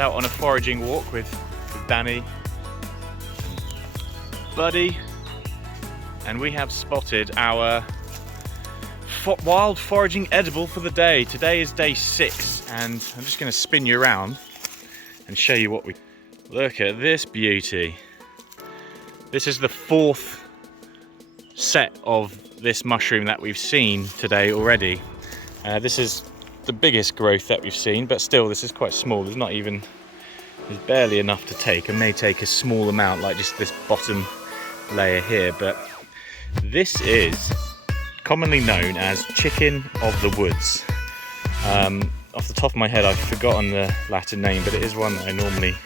out on a foraging walk with Danni, Buddy, and we have spotted our wild foraging edible for the day. Today is day 6, and I'm just going to spin you around and show you what we... Look at this beauty. This is the 4th set of this mushroom that we've seen today already. This is the biggest growth that we've seen, but still this is quite small. There's barely enough to take. I may take a small amount, like just this bottom layer here, but this is commonly known as chicken of the woods. Off the top of my head I've forgotten the Latin name, but it is one that I normally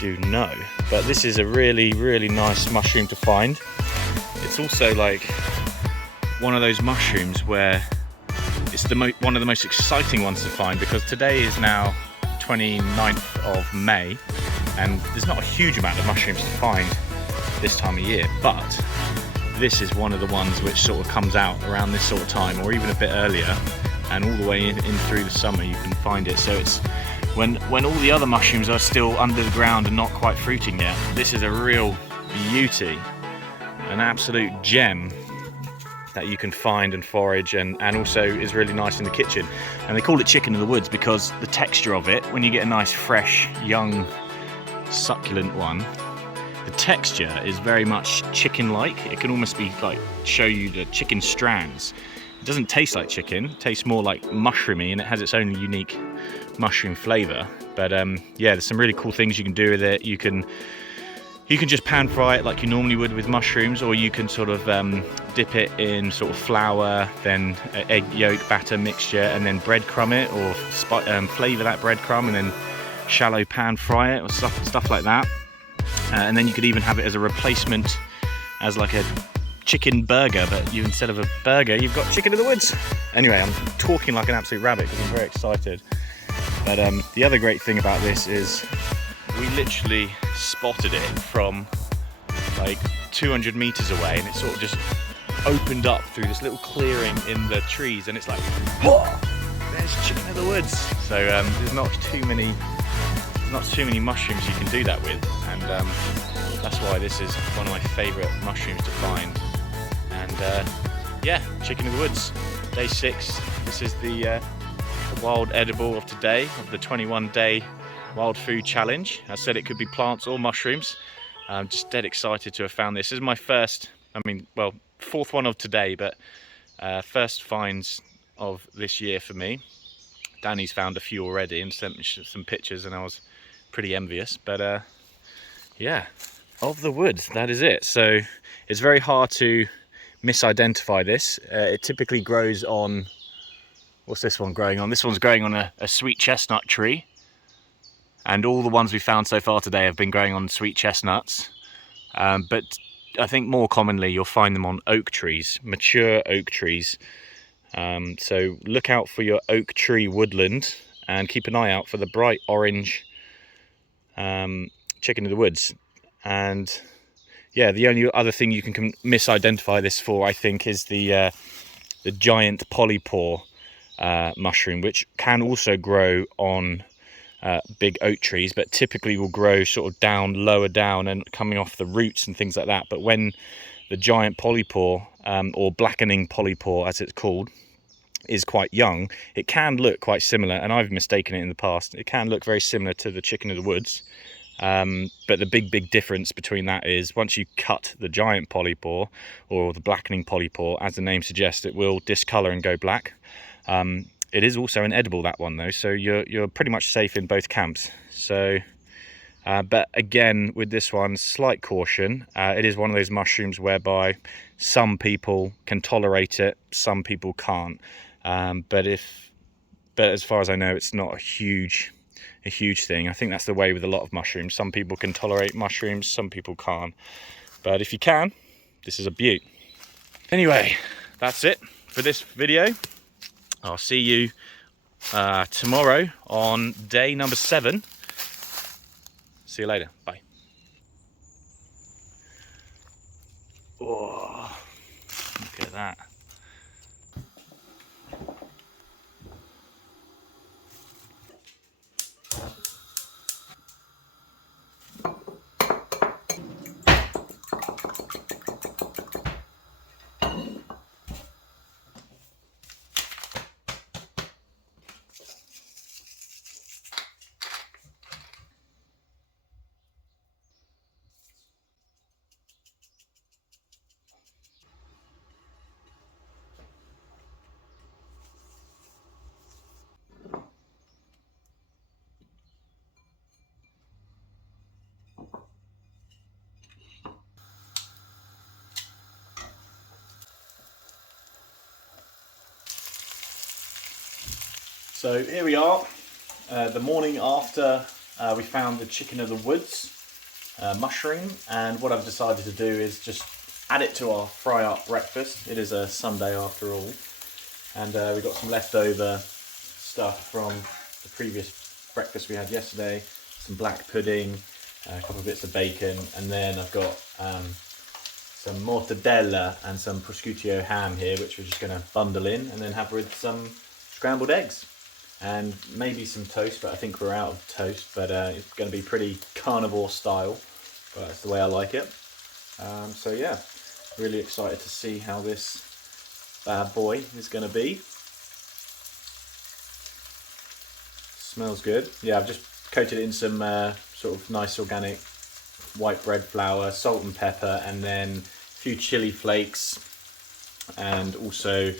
do know. But this is a really nice mushroom to find. It's also like one of those mushrooms where it's one of the most exciting ones to find, because today is now 29th of May and there's not a huge amount of mushrooms to find this time of year, but this is one of the ones which sort of comes out around this sort of time, or even a bit earlier, and all the way in through the summer you can find it. So it's when all the other mushrooms are still under the ground and not quite fruiting yet. This is a real beauty, an absolute gem that you can find and forage, and also is really nice in the kitchen. And they call it chicken of the woods because the texture of it, when you get a nice fresh young succulent one, the texture is very much chicken-like. It can almost be like show you the chicken strands. It doesn't taste like chicken, it tastes more like mushroomy, and it has its own unique mushroom flavour. But yeah, there's some really cool things you can do with it. You can just pan fry it like you normally would with mushrooms, or you can sort of dip it in sort of flour, then egg yolk batter mixture, and then breadcrumb it, or flavour that breadcrumb, and then shallow pan fry it, or stuff like that. And then you could even have it as a replacement, as like a chicken burger, but instead of a burger, you've got chicken of the woods. Anyway, I'm talking like an absolute rabbit because I'm very excited. But the other great thing about this is we literally spotted it from like 200 meters away, and it sort of just opened up through this little clearing in the trees, and it's like, whoa, there's chicken of the woods. So there's not too many mushrooms you can do that with, and that's why this is one of my favourite mushrooms to find. And yeah, chicken of the woods, day 6. This is the wild edible of today, of the 21-day wild food challenge. I said it could be plants or mushrooms. I'm just dead excited to have found this. This is my first, fourth one of today, but first finds of this year for me. Danny's found a few already and sent me some pictures, and I was pretty envious. But yeah, of the woods, that is it. So it's very hard to misidentify this. It typically grows on, what's this one growing on? This one's growing on a sweet chestnut tree. And all the ones we found so far today have been growing on sweet chestnuts. But I think more commonly you'll find them on oak trees, mature oak trees. So look out for your oak tree woodland, and keep an eye out for the bright orange chicken of the woods. And yeah, the only other thing you can misidentify this for, I think, is the giant polypore mushroom, which can also grow on big oak trees, but typically will grow sort of lower down and coming off the roots and things like that. But when the giant polypore, or blackening polypore as it's called, is quite young, it can look quite similar, and I've mistaken it in the past. It can look very similar to the chicken of the woods, but the big difference between that is once you cut the giant polypore, or the blackening polypore, as the name suggests, it will discolor and go black. It is also an edible, that one though, so you're pretty much safe in both camps. So but again, with this one, slight caution. It is one of those mushrooms whereby some people can tolerate it, some people can't. But as far as I know, it's not a huge thing. I think that's the way with a lot of mushrooms. Some people can tolerate mushrooms, some people can't. But if you can, this is a beaut. Anyway, that's it for this video. I'll see you tomorrow on day number 7. See you later. Bye. Oh, look at that. So here we are, the morning after we found the chicken of the woods mushroom, and what I've decided to do is just add it to our fry up breakfast. It is a Sunday after all, and we got some leftover stuff from the previous breakfast we had yesterday, some black pudding, a couple of bits of bacon, and then I've got some mortadella and some prosciutto ham here, which we're just going to bundle in and then have with some scrambled eggs and maybe some toast, but I think we're out of toast, but it's going to be pretty carnivore style, but that's the way I like it. So yeah, really excited to see how this bad boy is going to be. Smells good. Yeah, I've just coated it in some sort of nice organic white bread flour, salt and pepper, and then a few chili flakes, and also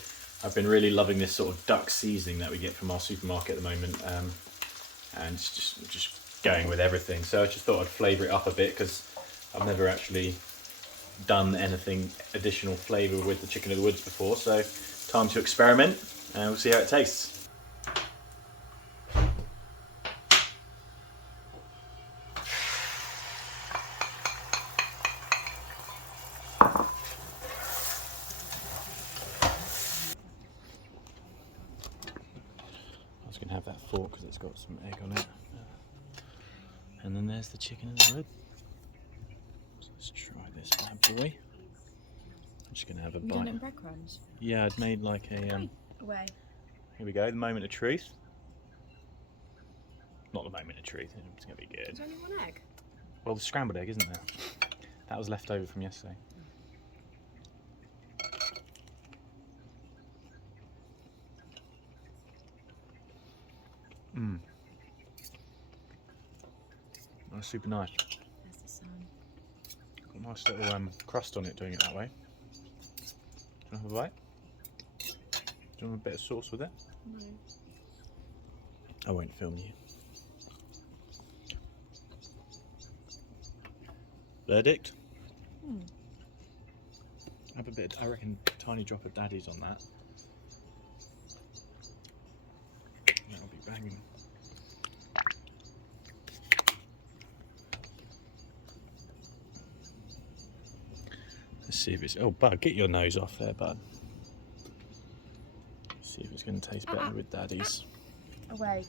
I've been really loving this sort of duck seasoning that we get from our supermarket at the moment, and it's just going with everything. So I just thought I'd flavour it up a bit because I've never actually done anything additional flavour with the chicken of the woods before, so time to experiment and we'll see how it tastes. I was going to have that fork because it's got some egg on it. And then there's the chicken of the wood. So let's try this bad boy. I'm just going to have a bite. Done it in breadcrumbs? Yeah, I'd made like a... Away. Here we go, the moment of truth. Not the moment of truth, it's going to be good. There's only one egg? Well, the scrambled egg, isn't there? That was left over from yesterday. Mmm. That's super nice. That's the sound. Got a nice little crust on it doing it that way. Do you want to have a bite? Do you want a bit of sauce with it? No. I won't film you. Verdict? Have a bit, I reckon, a tiny drop of Daddy's on that. That'll be banging. Let's see if it's... Oh, bud, get your nose off there, bud. See if it's going to taste better with Daddy's. Away.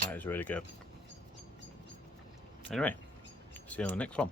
That is really good. Anyway, see you on the next one.